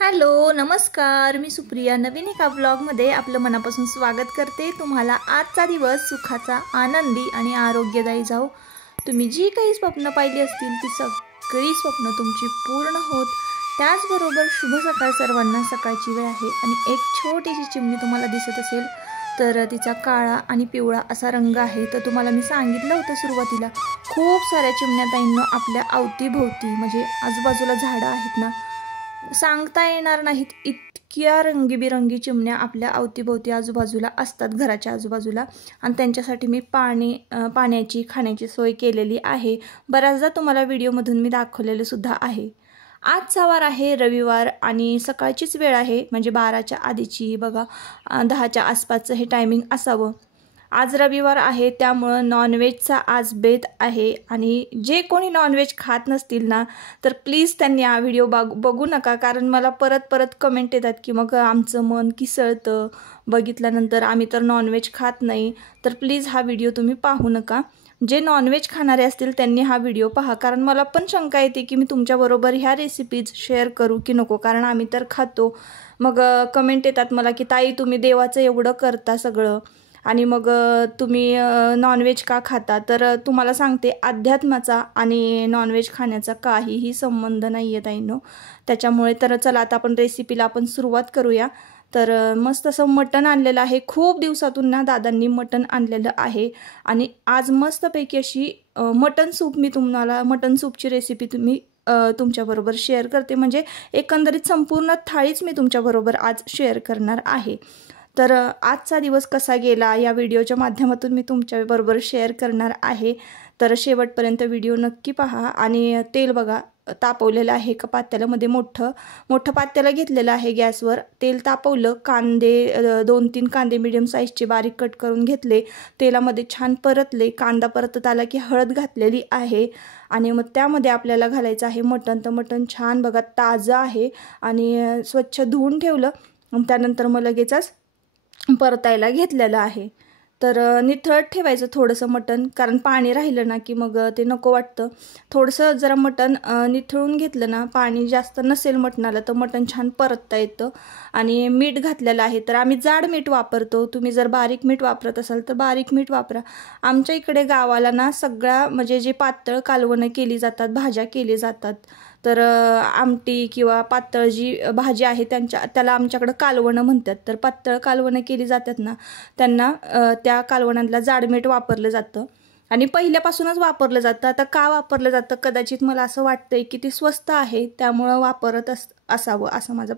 Hello नमस्कार, मी सुप्रिया नवीन एका व्लॉगमध्ये आपलं मनापासून स्वागत करते। तुम्हाला आजचा दिवस सुखाचा, आनंदी आणि आरोग्यदायी जाओ। तुम्ही जी काही स्वप्न पाहिली असतील ती सगळी स्वप्न तुमची पूर्ण होत। त्याचबरोबर शुभ सकाळ सर्वांना। सकाळची वेळ आहे आणि एक छोटीशी चिमणी तुम्हाला दिसत असेल तर तिचा काळा आणि पिवळा असा रंग आहे। तर तुम्हाला मी सांगितलं होतं सुरुवातीला, खूप साऱ्या चिमण्या ताईंनो आपल्या अवतीभोवती म्हणजे आजूबाजूला झाडं आहेत ना, सांगता येणार नाहीत इतक्या रंगीबिरंगी चिमण्या आपल्या अवतीभोवती आजूबाजूला असतात, घराच्या आजूबाजूला। आणि त्यांच्यासाठी मी पाण्याची खाण्याची सोय केलेली आहे। बऱ्याचदा तुम्हाला व्हिडिओमधून मी दाखवलेलं सुद्धा आहे। आजचा वार आहे रविवार आणि सकाळचीच वेळ आहे, म्हणजे 12च्या आधीची बघा, 10च्या आसपासचं हे टायमिंग असावं। आज रविवार आहे त्यामुळं नॉनव्हेजचा आज बेत आहे। आणि जे कोणी नॉनव्हेज खात नसतील ना, तर प्लीज त्यांनी हा व्हिडिओ बघू नका, कारण मला परत कमेंट येतात की मग आमचं मन किसळतं बघितल्यानंतर, आम्ही तर नॉनव्हेज खात नाही। तर प्लीज हा व्हिडिओ तुम्ही पाहू नका। जे नॉनव्हेज खाणारे असतील त्यांनी हा व्हिडिओ पहा, कारण मला पण शंका येते की मी तुमच्याबरोबर ह्या रेसिपीज शेअर करू की नको, कारण आम्ही तर खातो। मग कमेंट येतात मला की ताई तुम्ही देवाचं एवढं करता सगळं आणि मग तुम्ही नॉनव्हेज का खाता। तर तुम्हाला सांगते, अध्यात्माचा आणि नॉनव्हेज खाण्याचा काहीही संबंध नाही आहे ताईंनो। त्याच्यामुळे तर चला आता आपण रेसिपीला सुरुवात करूया। तर मस्त असं मटण आणलेलं आहे, खूप दिवसातून ना दादांनी मटण आणलेलं आहे। आणि आज मस्तपैकी अशी मटण सूप, मी तुम्हाला मटण सूपची रेसिपी तुमच्याबरोबर शेअर करते। म्हणजे एकंदरीत संपूर्ण थाळीच मी तुमच्याबरोबर आज शेअर करणार आहे। तर आजचा दिवस कसा गेला या व्हिडिओच्या माध्यमातून मी तुमच्याबरोबर शेअर करणार आहे। तर शेवटपर्यंत व्हिडिओ नक्की पहा। आणि तेल बघा तापवलेलं आहे एका पातेल्यामध्ये, मोठं पातेलं घेतलेलं आहे गॅसवर। तेल तापवलं, कांदे 2-3 कांदे मीडियम साईजचे बारीक कट करून घेतले, तेलामध्ये छान परतले। कांदा परतत आला की हळद घातलेली आहे आणि मग त्यामध्ये आपल्याला घालायचं आहे मटण। तर मटण छान बघा ताजं आहे आणि स्वच्छ धुवून ठेवलं। त्यानंतर मग लगेचच परतायला घेतलेलं आहे। तर निथळत ठेवायचं थोडंसं मटण, कारण पाणी राहिलं ना की मग ते नको वाटतं। थोडंसं जरा मटण निथळून घेतलं ना, पाणी जास्त नसेल मटणाला तर मटण छान परतता येतं। आणि मीठ घातलेलं आहे, तर आम्ही जाड मीठ वापरतो। तुम्ही जर बारीक मीठ वापरत असाल तर बारीक मीठ वापरा। आमच्या इकडे गावाला ना सगळ्या म्हणजे जे पातळ कालवणं केली जातात, भाज्या केली जातात, तर आमटी किंवा पातळ जी भाजी आहे त्याला आमच्याकडं कालवणं म्हणतात। तर पातळ कालवणं केली जातात ना, त्यांना त्या कालवणाला जाड मीठ वापरलं जातं आणि पहिल्यापासूनच वापरलं जातं। आता का वापरलं जातं, कदाचित मला असं वाटतंय की ते स्वस्त आहे त्यामुळं वापरत असावं, असं माझं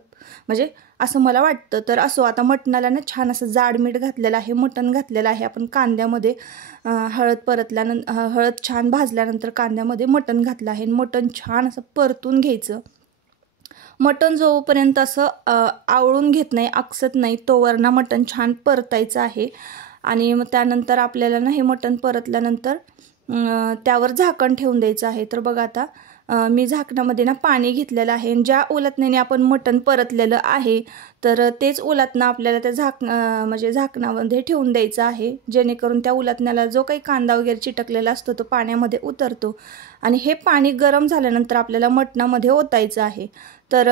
म्हणजे असं मला वाटतं। तर असो, आता मटणाला ना छान असं जाड मीठ घातलेलं आहे, मटण घातलेलं आहे आपण कांद्यामध्ये। हळद छान भाजल्यानंतर कांद्यामध्ये मटण घातलं आहे। मटण छान असं परतून घ्यायचं। मटण जोपर्यंत असं आवळून घेत नाही, आकसत नाही, तोवर ना मटण छान परतायचं आहे। आणि मग त्यानंतर आपल्याला ना हे मटण परतल्यानंतर त्यावर झाकण ठेवून द्यायचं आहे। तर बघा आता मी झाकणामध्ये ना पाणी घेतलेलं आहे। ज्या उलटण्याने आपण मटण परतलेलं आहे तर तेच उलटणं आपल्याला त्या म्हणजे झाकणामध्ये ठेवून द्यायचं आहे, जेणेकरून त्या उलटण्याला जो काही कांदा वगैरे चिटकलेला असतो तो पाण्यामध्ये उतरतो। आणि हे पाणी गरम झाल्यानंतर आपल्याला मटणामध्ये ओतायचं आहे। तर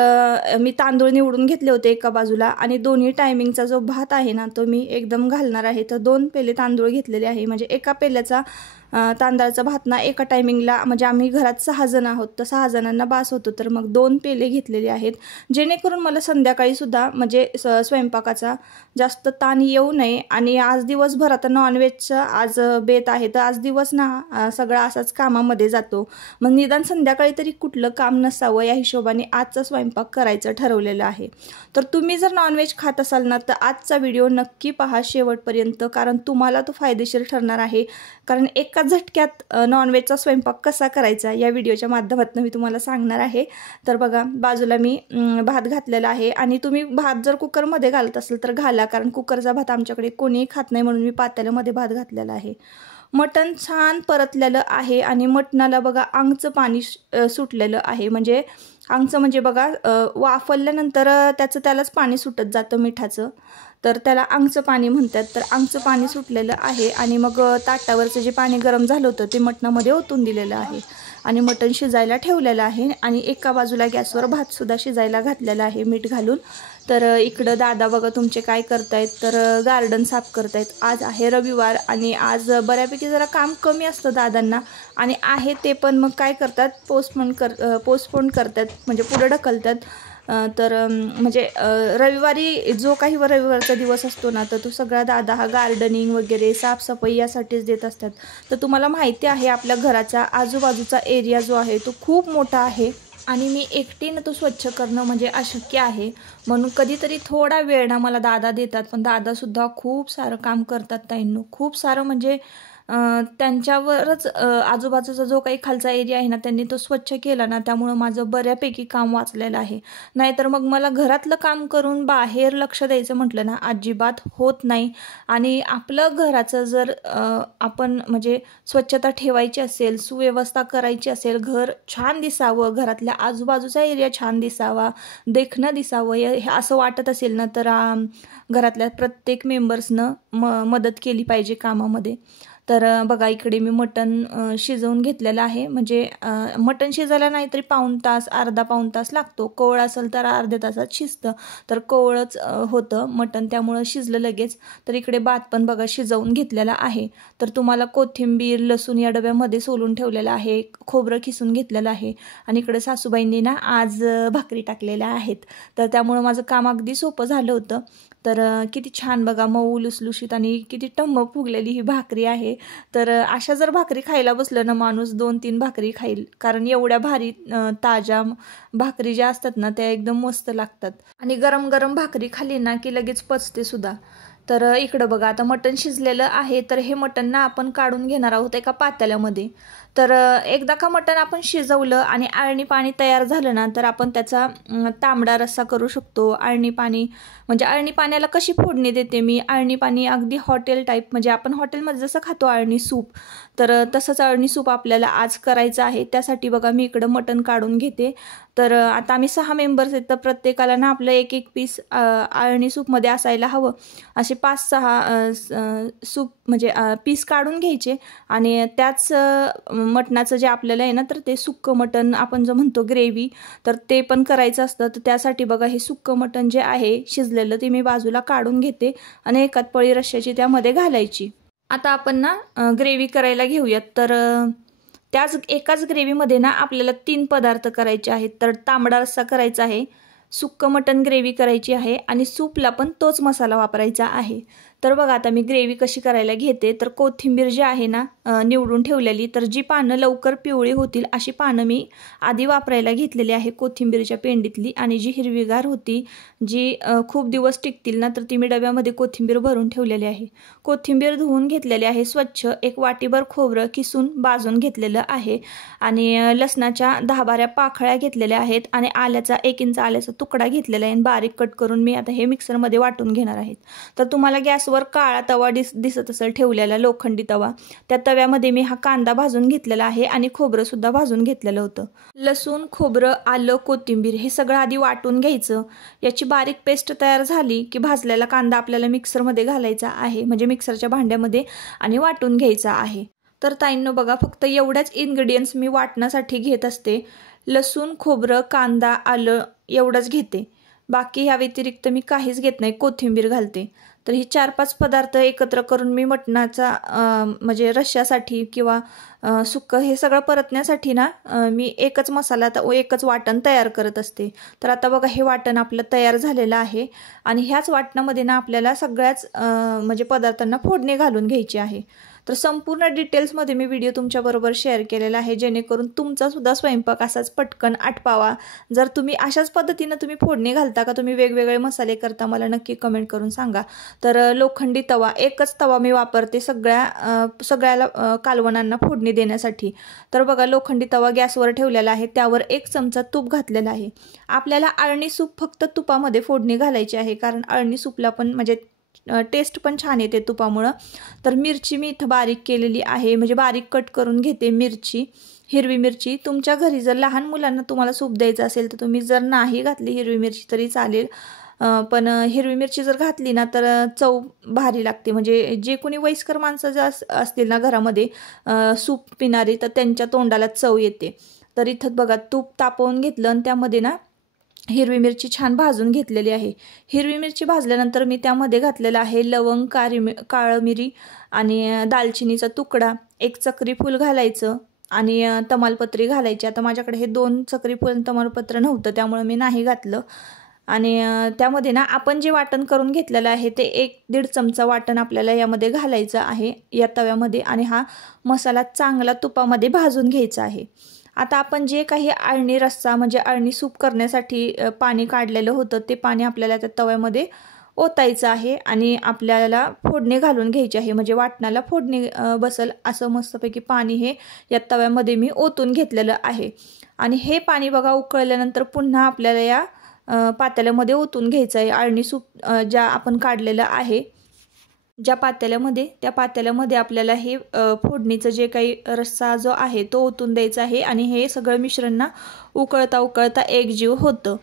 मी तांदूळ निवडून घेतले होते एका बाजूला, आणि दोन्ही टायमिंगचा जो भात आहे ना तो मी एकदम घालणार आहे। तर 2 पेले तांदूळ घेतलेले आहे, म्हणजे एका पेल्याचा तांदळाचा भात ना एका टायमिंगला, म्हणजे आम्ही घरात 6 जण आहोत तर 6 जणांना बास होतो। तर मग 2 पेले घेतलेले आहेत, जेणेकरून मला संध्याकाळी सुद्धा म्हणजे स्वयंपाकाचा जास्त ताण येऊ नये। आणि आज दिवसभर आता नॉनव्हेजचा आज बेत आहे, तर आज दिवस ना सगळा असाच कामामध्ये जातो, मग निदान संध्याकाळी तरी कुठलं काम नसावं या हिशोबाने आजचा स्वयंपाक करायचं ठरवलेलं आहे। तर तुम्ही जर नॉनव्हेज खात असाल ना तर आजचा व्हिडिओ नक्की पहा शेवटपर्यंत, कारण तुम्हाला तो फायदेशीर ठरणार आहे। कारण एका झटक्यात नॉनव्हेजचा स्वयंपाक कसा करायचा या व्हिडिओच्या माध्यमातून मी तुम्हाला सांगणार आहे। तर बघा बाजूला मी भात घातलेला आहे, आणि तुम्ही भात जर कुकरमध्ये घालत असेल तर घाला, कारण कुकरचा भात आमच्याकडे कोणीही खात नाही म्हणून मी पातेल्यामध्ये भात घातलेला आहे। मटण छान परतलेलं आहे आणि मटणाला बघा अंगचं पाणी सुटलेलं आहे। म्हणजे अंगचं म्हणजे बघा वाफवल्यानंतर त्यालाच पाणी सुटत जातं मिठाचं, तर त्याला अंगचं पाणी म्हणतात। तर अंगचं पाणी सुटलेलं आहे आणि मग ताटावरचं जे पाणी गरम झालं होतं ते मटणामध्ये ओतून दिलेलं आहे। आणि मटण शिजायला ठेवलेलं आहे आणि एका बाजूला गॅसवर भातसुद्धा शिजायला घातलेला आहे मीठ घालून. तर इकडं दादा बघा तुमचे काय करतायत, तर गार्डन साफ करतायत. आज आहे रविवार आणि आज बऱ्यापैकी जरा काम कमी असतं दादांना आणि आहे ते पण मग काय करतात पोस्टपोन करतात म्हणजे पुढे ढकलतात. तर म्हणजे रविवारी जो काही रविवारचा दिवस असतो ना, तर तो सगळा दादा हा गार्डनिंग वगैरे साफसफाई यासाठीच देत असतात. तर तुम्हाला माहिती आहे आपल्या घराचा आजूबाजूचा एरिया जो आहे तो खूप मोठा आहे आणि मी एकटीनं तो स्वच्छ करणं म्हणजे अशक्य आहे. म्हणून कधीतरी थोडा वेळ ना मला दादा देतात, पण दादासुद्धा खूप सारं काम करतात ताईंनो, खूप सारं म्हणजे त्यांच्यावरच आजूबाजूचा जो काही खालचा एरिया आहे ना त्यांनी तो स्वच्छ केला ना, त्यामुळं माझं बऱ्यापैकी काम वाचलेलं आहे. नाहीतर मग मला घरातलं काम करून बाहेर लक्ष द्यायचं म्हटलं ना अजिबात होत नाही. आणि आपलं घराचं जर आपण म्हणजे स्वच्छता ठेवायची असेल, सुव्यवस्था करायची असेल, घर छान दिसावं, घरातल्या आजूबाजूचा एरिया छान दिसावा, देखणं दिसावं हे असं वाटत असेल ना, तर घरातल्या प्रत्येक मेंबर्सनं मदत केली पाहिजे कामामध्ये. तर बघा इकडे मी मटण शिजवून घेतलेलं आहे. म्हणजे मटण शिजायला नाही तरी अर्धा-पाऊण तास लागतो. कोवळ असेल तर अर्ध्या तासात शिजतं, तर कोवळच होतं मटण, त्यामुळं शिजलं लगेच. तर इकडे भात पण बघा शिजवून घेतलेला आहे. तर तुम्हाला कोथिंबीर लसूण या डब्यामध्ये सोलून ठेवलेलं आहे, खोबरं खिसून घेतलेलं आहे आणि इकडे सासूबाईंनी ना आज भाकरी टाकलेल्या आहेत. तर त्यामुळं माझं काम अगदी सोपं झालं होतं. तर किती छान बघा मऊ लुसलुशीत आणि किती टम्म फुगलेली ही भाकरी आहे. तर अशा जर भाकरी खायला बसलं ना माणूस 2-3 भाकरी खाईल, कारण एवढ्या भारी ताज्या भाकरी ज्या असतात ना त्या एकदम मस्त लागतात आणि गरम गरम भाकरी खाल्ली ना की लगेच पचते सुद्धा. तर इकडं बघा आता मटण शिजलेलं आहे. तर हे मटण ना आपण काढून घेणार आहोत एका पातेल्यामध्ये. तर एकदा का मटण आपण शिजवलं आणि आळणी पाणी तयार झालं ना, तर आपण त्याचा तांबडा रस्सा करू शकतो. आळणी पाणी म्हणजे आळणी पाण्याला कशी फोडणी देते मी, आळणी पाणी अगदी हॉटेल टाईप, म्हणजे आपण हॉटेलमध्ये जसं खातो आळणी सूप, तर तसंच आळणी सूप आपल्याला आज करायचं आहे. त्यासाठी बघा मी इकडं मटण काढून घेते. तर आता आम्ही 6 मेंबर्स आहेत, तर प्रत्येकाला ना आपलं एक पीस आळणी सूपमध्ये असायला हवं. असे 5-6 सूप म्हणजे पीस काढून घ्यायचे आणि त्याच मटणाचं जे आपल्याला आहे ना, तर ते सुक्कं मटण आपण जो म्हणतो ग्रेव्ही, तर ते पण करायचं असतं. तर त्यासाठी बघा हे सुक्कं मटण जे आहे शिजलेलं ते मी बाजूला काढून घेते आणि एकात पळी रश्श्याची त्यामध्ये घालायची. आता आपण ना ग्रेव्ही करायला घेऊयात. तर त्याच एकाच ग्रेव्हीमध्ये ना आपल्याला 3 पदार्थ करायचे आहेत. तर तांबडा रस्सा करायचा आहे, सुक्कं मटण ग्रेव्ही करायची आहे आणि सूपला पण तोच मसाला वापरायचा आहे. तर बघा आता मी ग्रेव्ही कशी करायला घेते. तर कोथिंबीर जी आहे ना निवडून ठेवलेली, तर जी पानं लवकर पिवळी होतील अशी पानं मी आधी वापरायला घेतलेली आहे कोथिंबीरच्या पेंडीतली, आणि जी हिरवीगार होती जी खूप दिवस टिकतील ना, तर ती मी डब्यामध्ये कोथिंबीर भरून ठेवलेली आहे. कोथिंबीर धुवून घेतलेली आहे स्वच्छ. एक वाटीभर खोबरं किसून भाजून घेतलेलं आहे आणि लसणाच्या 10-12 पाकळ्या घेतलेल्या आहेत आणि आल्याचा 1 इंच आल्याचा तुकडा घेतलेला आहे आणि बारीक कट करून मी आता हे मिक्सरमध्ये वाटून घेणार आहेत. तर तुम्हाला गॅसवर काळा तवा दिसत असेल ठेवलेला, लोखंडी तवा, त्या तव्यामध्ये मी हा कांदा भाजून घेतलेला आहे आणि खोबरं सुद्धा भाजून घेतलेलं होतं. लसूण, खोबरं, आलं, कोथिंबीर हे सगळं आधी वाटून घ्यायचं. याची बारीक पेस्ट तयार झाली की भाजलेला कांदा आपल्याला मिक्सरमध्ये घालायचा आहे, म्हणजे मिक्सरच्या भांड्यामध्ये, आणि वाटून घ्यायचा आहे. तर ताईंनो बघा फक्त एवढ्याच इन्ग्रेडियंट्स मी वाटण्यासाठी घेत असते. लसूण, खोबरं, कांदा, आलं एवढंच घेते. बाकी ह्या व्यतिरिक्त मी काहीच घेत नाही. कोथिंबीर घालते. तर ही 4-5 पदार्थ एकत्र करून मी मटणाचा म्हणजे रश्श्यासाठी किंवा सुक्कं हे सगळं परतण्यासाठी ना मी एकच मसाला एकच वाटण तयार करत असते. तर आता बघा हे वाटण आपलं तयार झालेलं आहे आणि ह्याच वाटणामध्ये ना आपल्याला सगळ्याच म्हणजे पदार्थांना फोडणी घालून घ्यायची आहे. तर संपूर्ण डिटेल्समध्ये मी व्हिडिओ तुमच्याबरोबर शेअर केलेला आहे, जेणेकरून तुमचासुद्धा स्वयंपाक असाच पटकन आटपावा. जर तुम्ही अशाच पद्धतीनं तुम्ही फोडणी घालता का, तुम्ही वेगवेगळे मसाले करता, मला नक्की कमेंट करून सांगा. तर लोखंडी तवा, एकच तवा मी वापरते सगळ्याला कालवणांना फोडणी देण्यासाठी. तर बघा लोखंडी तवा गॅसवर ठेवलेला आहे, त्यावर 1 चमचा तूप घातलेला आहे. आपल्याला अळणी सूप फक्त तुपामध्ये फोडणी घालायची आहे, कारण अळणी सूपला पण म्हणजे टेस्ट पण छान येते तुपामुळं. तर मिरची मी इथं बारीक केलेली आहे, म्हणजे बारीक कट करून घेते मिरची, हिरवी मिरची. तुमच्या घरी जर लहान मुलांना तुम्हाला सूप द्यायचं असेल तर तुम्ही जर नाही घातली हिरवी मिरची तरी चालेल, पण हिरवी मिरची जर घातली ना तर चव भारी लागते. म्हणजे जे कोणी वयस्कर माणसं जर असतील ना घरामध्ये सूप पिणारी, तर त्यांच्या तोंडाला चव येते. तर इथं बघा तूप तापवून घेतलं आणि त्यामध्ये ना हिरवी मिरची छान भाजून घेतलेली आहे. हिरवी मिरची भाजल्यानंतर मी त्यामध्ये घातलेलं आहे लवंग, काळं मिरी आणि दालचिनीचा तुकडा, एक चक्री फूल घालायचं आणि तमालपत्री घालायची. आता माझ्याकडे हे 2 चक्री फूल तमालपत्र नव्हतं त्यामुळे मी नाही घातलं. आणि त्यामध्ये ना आपण जे वाटण करून घेतलेलं आहे ते 1-1.5 चमचा वाटण आपल्याला यामध्ये घालायचं आहे या तव्यामध्ये, आणि हा मसाला चांगला तुपामध्ये भाजून घ्यायचा आहे. आता आपण जे काही अळणी रस्सा म्हणजे अळणी सूप करण्यासाठी पाणी काढलेलं होतं ते पाणी आपल्याला त्या तव्यामध्ये ओतायचं आहे आणि आपल्याला फोडणी घालून घ्यायची आहे. म्हणजे वाटणाला फोडणी बसल असं मस्तपैकी पाणी हे या तव्यामध्ये मी ओतून घेतलेलं आहे. आणि हे पाणी बघा उकळल्यानंतर पुन्हा आपल्याला या पातेल्यामध्ये ओतून घ्यायचं आहे. अळणी सूप ज्या आपण काढलेलं आहे ज्या पातेल्यामध्ये, त्या पातेल्यामध्ये आपल्याला हे फोडणीचं जे काही रस्सा जो आहे तो ओतून द्यायचा आहे आणि हे सगळं मिश्रण ना उकळता उकळता एकजीव होतं.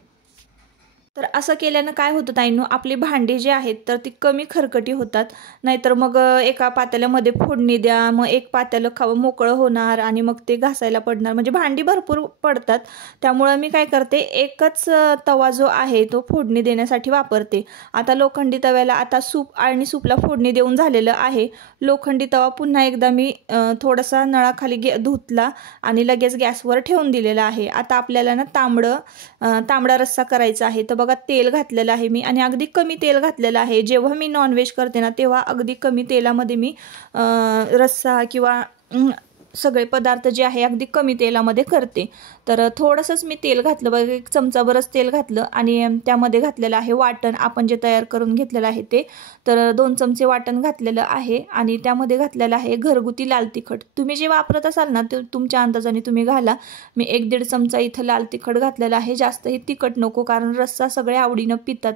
तर असं केल्यानं काय होतं ताईंनो, आपली भांडी जी आहेत तर ती कमी खरकटी होतात. नाहीतर मग एका पातेल्यामध्ये फोडणी द्या, मग एक पातेलं मोकळं होणार आणि मग ते घासायला पडणार, म्हणजे भांडी भरपूर पडतात. त्यामुळं मी काय करते, एकच तवा जो आहे तो फोडणी देण्यासाठी वापरते. आता लोखंडी तव्याला आता अळणी सूपला फोडणी देऊन झालेलं आहे. लोखंडी तवा पुन्हा एकदा मी थोडासा नळाखाली धुतला आणि लगेच गॅसवर ठेवून दिलेला आहे. आता आपल्याला ना तांबडा रस्सा करायचा आहे. तर बघा तेल घातलेलं आहे मी आणि अगदी कमी तेल घातलेलं आहे. जेव्हा मी नॉनव्हेज करते ना तेव्हा अगदी कमी तेलामध्ये मी रस्सा किंवा सगळे पदार्थ जे आहे अगदी कमी तेलामध्ये करते. तर थोडंसंच मी तेल घातलं, बघा 1 चमचाभरच तेल घातलं आणि त्यामध्ये घातलेलं आहे वाटण आपण जे तयार करून घेतलेलं आहे ते. तर 2 चमचे वाटण घातलेलं आहे आणि त्यामध्ये घातलेलं आहे घरगुती लाल तिखट. तुम्ही जे वापरत असाल ना ते तुमच्या अंदाजाने तुम्ही घाला. मी 1-1.5 चमचा इथं लाल तिखट घातलेलं आहे. जास्तही तिखट नको, कारण रस्सा सगळे आवडीनं पितात.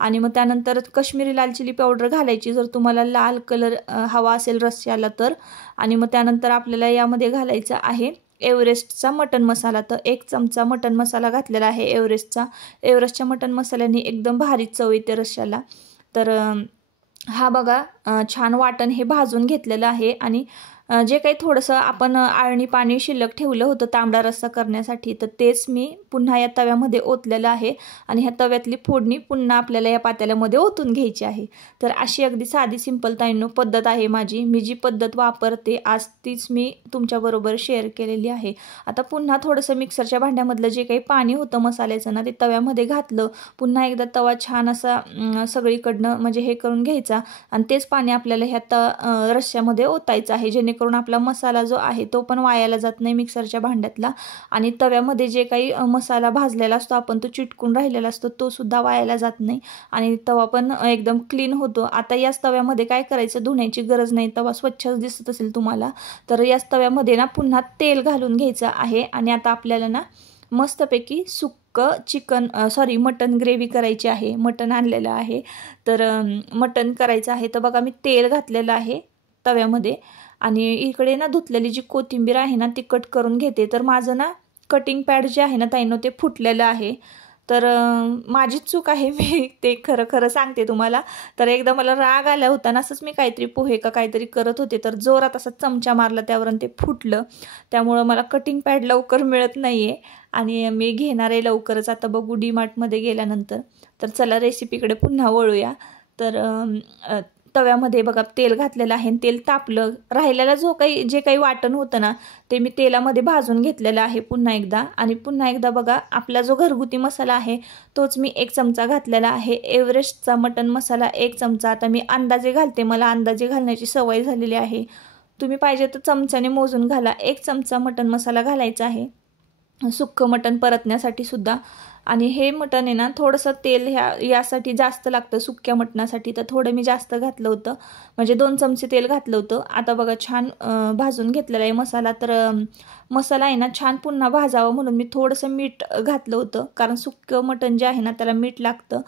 आणि मग त्यानंतर कश्मीरी लाल चिली पावडर घालायची जर तुम्हाला लाल कलर हवा असेल रस्स्याला तर. आणि मग त्यानंतर आपल्याला यामध्ये घालायचा आहे एव्हरेस्टचा मटन मसाला. तर 1 चमचा मटन मसाला घातलेला आहे एव्हरेस्टच्या मटन मसाल्याने एकदम भारी चव येते रश्श्याला. तर हा बघा छान वाटण हे भाजून घेतलेलं आहे आणि जे काही थोडंसं आपण अळणी पाणी शिल्लक ठेवलं होतं तांबडा रस्सा करण्यासाठी तर तेच मी पुन्हा या तव्यामध्ये ओतलेलं आहे आणि ह्या तव्यातली फोडणी पुन्हा आपल्याला या पातेल्यामध्ये ओतून घ्यायची आहे. तर अशी अगदी साधी सिंपल ताईंनो पद्धत आहे माझी. मी जी पद्धत वापरते आज तीच मी तुमच्याबरोबर शेअर केलेली आहे. आता पुन्हा थोडंसं मिक्सरच्या भांड्यामधलं जे काही पाणी होतं मसाल्याचं ना ते तव्यामध्ये घातलं. पुन्हा एकदा तवा छान असा सगळीकडनं म्हणजे हे करून घ्यायचा आणि तेच पाणी आपल्याला ह्या रश्श्यामध्ये ओतायचं आहे, जेणेकरून आपला मसाला जो आहे तो पण वायाला जात नाही मिक्सरच्या भांड्यातला. आणि तव्यामध्ये जे काही मसाला भाजलेला असतो आपण तो चिटकून राहिलेला असतो तो सुद्धा वायाला जात नाही आणि तवा पण एकदम क्लीन होतो. आता याच तव्यामध्ये काय करायचं, धुण्याची गरज नाही, तवा स्वच्छच दिसत असेल तुम्हाला. तर याच तव्यामध्ये ना पुन्हा तेल घालून घ्यायचं आहे आणि आता आपल्याला ना मस्तपैकी मटन ग्रेव्ही करायची आहे. मटन आणलेलं आहे तर मटन करायचं आहे. तर बघा मी तेल घातलेलं आहे तव्यामध्ये आणि इकडे ना धुतलेली जी कोथिंबीर आहे ना ती कट करून घेते. तर माझं ना कटिंग पॅड जे आहे ना ताईंनो ते फुटलेलं आहे. तर माझीच चूक आहे, मी ते खरं सांगते तुम्हाला. तर एकदा मला राग आला होता ना, असंच मी काहीतरी पोहे का काहीतरी करत होते तर जोरात असा चमचा मारला त्यावर आणि ते फुटलं. त्यामुळं मला कटिंग पॅड लवकर मिळत नाही आहे आणि मी घेणार आहे लवकरच, आता बघू डीमार्टमध्ये गेल्यानंतर. तर चला रेसिपीकडे पुन्हा वळूया. तर तव्यामध्ये बघा तेल घातलेलं आहे, तेल तापलं. राहिलेला जे काही वाटण होतं ना ते मी तेलामध्ये भाजून घेतलेलं आहे पुन्हा एकदा. आणि पुन्हा एकदा बघा आपला जो घरगुती मसाला आहे तोच मी 1 चमचा घातलेला आहे. एव्हरेस्टचा मटन मसाला 1 चमचा. आता मी अंदाजे घालते, मला अंदाजे घालण्याची सवय झालेली आहे. तुम्ही पाहिजे तर चमच्याने मोजून घाला. 1 चमचा मटन मसाला घालायचा आहे सुक्कं मटण परतण्यासाठी सुद्धा. आणि हे मटण आहे ना थोडंसं तेल यासाठी जास्त लागतं सुक्या मटणासाठी, तर थोडं मी जास्त घातलं होतं, म्हणजे 2 चमचे तेल घातलं होतं. आता बघा छान भाजून घेतलेला आहे मसाला. तर मसाला आहे ना छान पुन्हा भाजावं म्हणून मी थोडंसं मीठ घातलं होतं, कारण सुक्कं मटण जे आहे ना त्याला मीठ लागतं.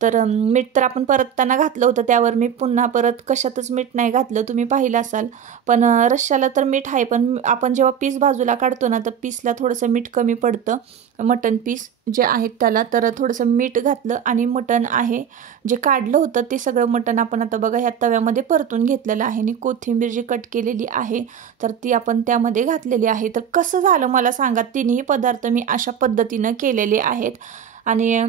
तर मीठ तर आपण परतताना घातलं होतं, त्यावर मी पुन्हा परत कशातच मीठ नाही घातलं, तुम्ही पाहिलं असाल. पण रश्श्याला तर मीठ आहे, पण आपण जेव्हा पीस बाजूला काढतो ना तर पीसला थोडंसं मीठ कमी पडतं, मटण पीस जे आहेत त्याला. तर थोडंसं मीठ घातलं आणि मटण आहे जे काढलं होतं ते सगळं मटण आपण आता बघा ह्या तव्यामध्ये परतून घेतलेलं आहे. आणि कोथिंबीर जी कट केलेली आहे तर ती आपण त्यामध्ये घातलेली आहे. तर कसं झालं मला सांगा, तिन्ही पदार्थ मी अशा पद्धतीनं केलेले आहेत. आणि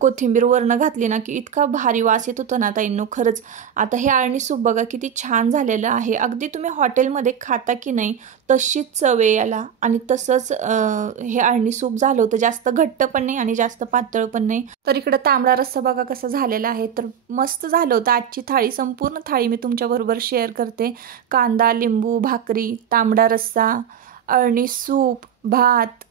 कोथिंबीर वरनं घातली ना की इतका भारी वास येत होता ना ताईंनो, खरंच. आता हे अळणी सूप बघा किती छान झालेलं आहे. अगदी तुम्ही हॉटेलमध्ये खाता की नाही तशीच चव आहे याला. आणि तसंच हे अळणी सूप झालं होतं, जास्त घट्ट पण नाही आणि जास्त पातळ पण नाही. तर इकडं तांबडा रस्सा बघा कसा झालेला आहे, तर मस्त झालं होतं. आजची थाळी, संपूर्ण थाळी मी तुमच्याबरोबर शेअर करते. कांदा, लिंबू, भाकरी, तांबडा रस्सा, अळणी सूप, भात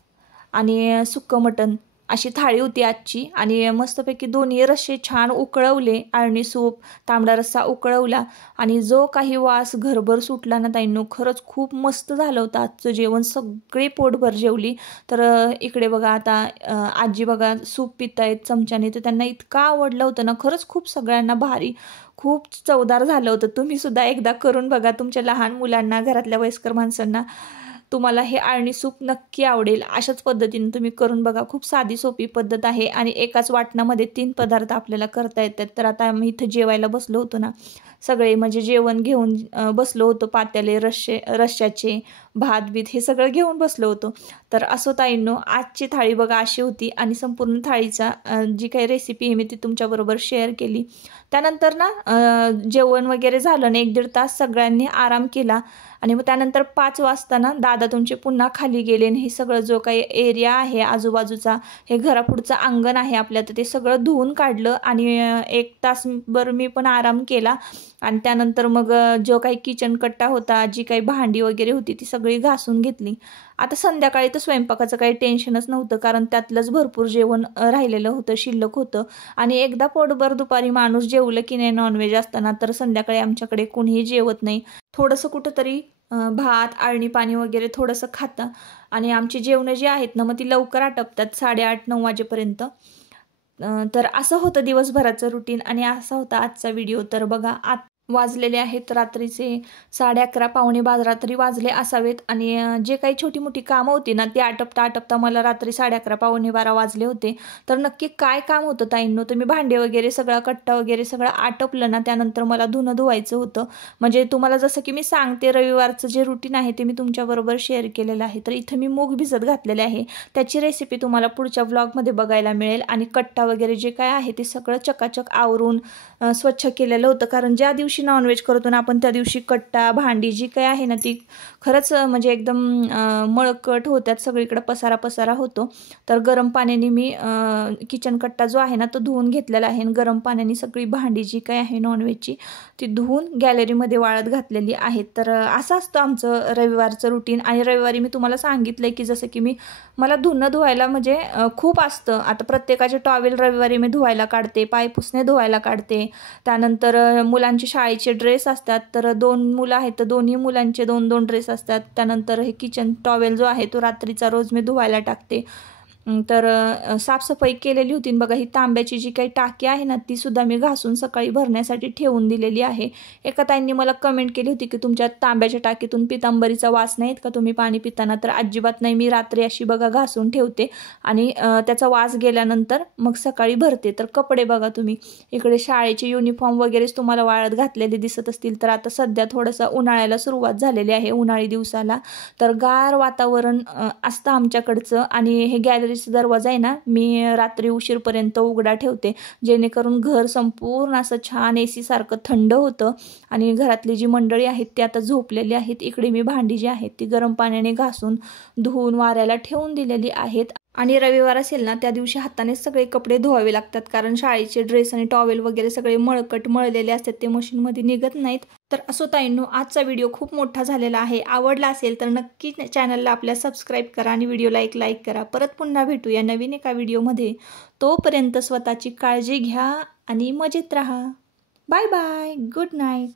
आणि सुक्कं मटण अशी थाळी होती आजची. आणि मस्तपैकी दोन्ही रस्से छान उकळवले, अळणी सूप, तांबडा रस्सा उकळवला आणि जो काही वास घरभर सुटला ना ताईंनो, खरंच खूप मस्त झालं होतं आजचं जेवण. सगळे पोटभर जेवली. तर इकडे बघा आता आजी बघा सूप पितायत चमच्याने, तर त्यांना इतकं आवडलं होतं ना, खरंच खूप सगळ्यांना भारी, खूप चवदार झालं होतं. तुम्ही सुद्धा एकदा करून बघा तुमच्या लहान मुलांना, घरातल्या वयस्कर माणसांना. तुम्हाला हे अळणी सूप नक्की आवडेल. अशाच पद्धतीने तुम्ही करून बघा. खूप साधी सोपी पद्धत आहे आणि एकाच वाटणामध्ये 3 पदार्थ आपल्याला करता येतात. तर आता आम्ही इथं जेवायला बसलो होतो ना सगळे, म्हणजे जेवण घेऊन बसलो होतो, पातेले, रश्श्याचे, भात बीत हे सगळं घेऊन बसलो होतो. तर असो ताईंनो, आजची थाळी बघा अशी होती. आणि संपूर्ण थाळीचा जी काही रेसिपी आहे मी ती तुमच्याबरोबर शेअर केली. त्यानंतर ना जेवण वगैरे झालं ना 1-1.5 तास सगळ्यांनी आराम केला. आणि मग त्यानंतर 5 वाजता ना दादा तुमचे पुन्हा खाली गेले. आणि हे सगळं जो काही एरिया आहे आजूबाजूचा, हे घरापुढचं अंगण आहे आपल्या, तर ते सगळं धुवून काढलं. आणि 1 तासभर मी पण आराम केला. आणि त्यानंतर मग जो काही किचन कट्टा होता, जी काही भांडी वगैरे होती ती सगळी घासून घेतली. आता संध्याकाळी तर स्वयंपाकाचं काही टेन्शनच नव्हतं, कारण त्यातलंच भरपूर जेवण राहिलेलं होतं, शिल्लक होतं. आणि एकदा पोटभर दुपारी माणूस जेवलं की नाही नॉनव्हेज असताना, तर संध्याकाळी आमच्याकडे कोणीही जेवत नाही. थोडंसं कुठंतरी भात, अळणी पाणी वगैरे थोडंसं खातं. आणि आमची जेवणं जी आहेत ना मग ती लवकर आटपतात, 8:30-9 वाजेपर्यंत. तर असं होतं दिवसभराचं रुटीन. आणि असा होता आजचा व्हिडिओ. तर बघा वाजलेले आहेत रात्रीचे 11:30, पावणे 12 तरी वाजले असावेत. आणि जे काही छोटी मोठी कामं होती ना ती आटपता मला रात्री 11:30, पावणे 12 वाजले होते. तर नक्की काय काम होतं ताईंनो, तर मी भांडे वगैरे सगळा कट्टा वगैरे सगळं आटपलं ना, त्यानंतर मला धुणं धुवायचं होतं. म्हणजे तुम्हाला जसं की मी सांगते, रविवारचं जे रुटीन आहे ते मी तुमच्याबरोबर शेअर केलेलं आहे. तर इथं मी मूग भिजत घातलेले आहे, त्याची रेसिपी तुम्हाला पुढच्या व्लॉगमध्ये बघायला मिळेल. आणि कट्टा वगैरे जे काय आहे ते सगळं चकाचक आवरून स्वच्छ केलेलं होतं, कारण ज्या दिवशी नॉनव्हेज करतो ना आपण त्या दिवशी कट्टा, भांडी जी काही आहे ना ती खरंच म्हणजे एकदम मळकट होत्यात, सगळीकडे पसारा होतो. तर गरम पाण्याने मी किचन कट्टा जो आहे ना तो धुवून घेतलेला आहे. आणि गरम पाण्याने सगळी भांडी जी काही आहे नॉनव्हेजची ती धुवून गॅलरीमध्ये वाळत घातलेली आहेत. तर असं असतं आमचं रविवारचं रुटीन. आणि रविवारी मी तुम्हाला सांगितलंय की जसं की मला धुणं धुवायला म्हणजे खूप असतं. आता प्रत्येकाचे टॉवेल रविवारी मी धुवायला काढते, पायपुसणे धुवायला काढते. त्यानंतर मुलांची शाळेचे ड्रेस असतात, तर 2 मुलं आहेत तर दोन्ही मुलांचे 2-2 ड्रेस असतात. त्यानंतर हे किचन टॉवेल जो आहे तो रात्रीचा रोज मी धुवायला टाकते. तर साफसफाई केलेली होती. बघा ही तांब्याची जी काही टाकी आहे ना ती सुद्धा मी घासून सकाळी भरण्यासाठी ठेवून दिलेली आहे. एका ताईंनी मला कमेंट केली होती की तुमच्या तांब्याच्या टाकीतून पितांबरीचा वास नाहीत का तुम्ही पाणी पिताना, तर अजिबात नाही. मी रात्री अशी बघा घासून ठेवते आणि त्याचा वास गेल्यानंतर मग सकाळी भरते. तर कपडे बघा तुम्ही, इकडे शाळेचे युनिफॉर्म वगैरेच तुम्हाला वाळत घातलेले दिसत असतील. तर आता सध्या थोडंसं उन्हाळ्याला सुरुवात झालेली आहे, उन्हाळी दिवसाला. तर गार वातावरण असतं आमच्याकडचं. आणि हे गॅलरी दरवाजा आहे ना मी रात्री उशीरपर्यंत उघडा ठेवते, जेणेकरून घर संपूर्ण असं छान AC सारखं थंड होतं. आणि घरातली जी मंडळी आहेत ती आता झोपलेली आहेत. इकडे मी भांडी जी आहेत ती गरम पाण्याने घासून धुवून वाऱ्याला ठेवून दिलेली आहेत. आणि रविवार असेल ना त्या दिवशी हाताने सगळे कपडे धुवावे लागतात, कारण शाळेचे ड्रेस आणि टॉवेल वगैरे सगळे मळकट मळलेले असतात, ते मशीनमध्ये निघत नाहीत. तर असो ताईंनो, आजचा व्हिडिओ खूप मोठा झालेला आहे. आवडला असेल तर नक्की चॅनलला आपल्या सबस्क्राईब करा आणि व्हिडिओला एक लाईक करा. परत पुन्हा भेटूया नवीन एका व्हिडिओमध्ये. तोपर्यंत स्वतःची काळजी घ्या आणि मजेत राहा. Bye bye, good night.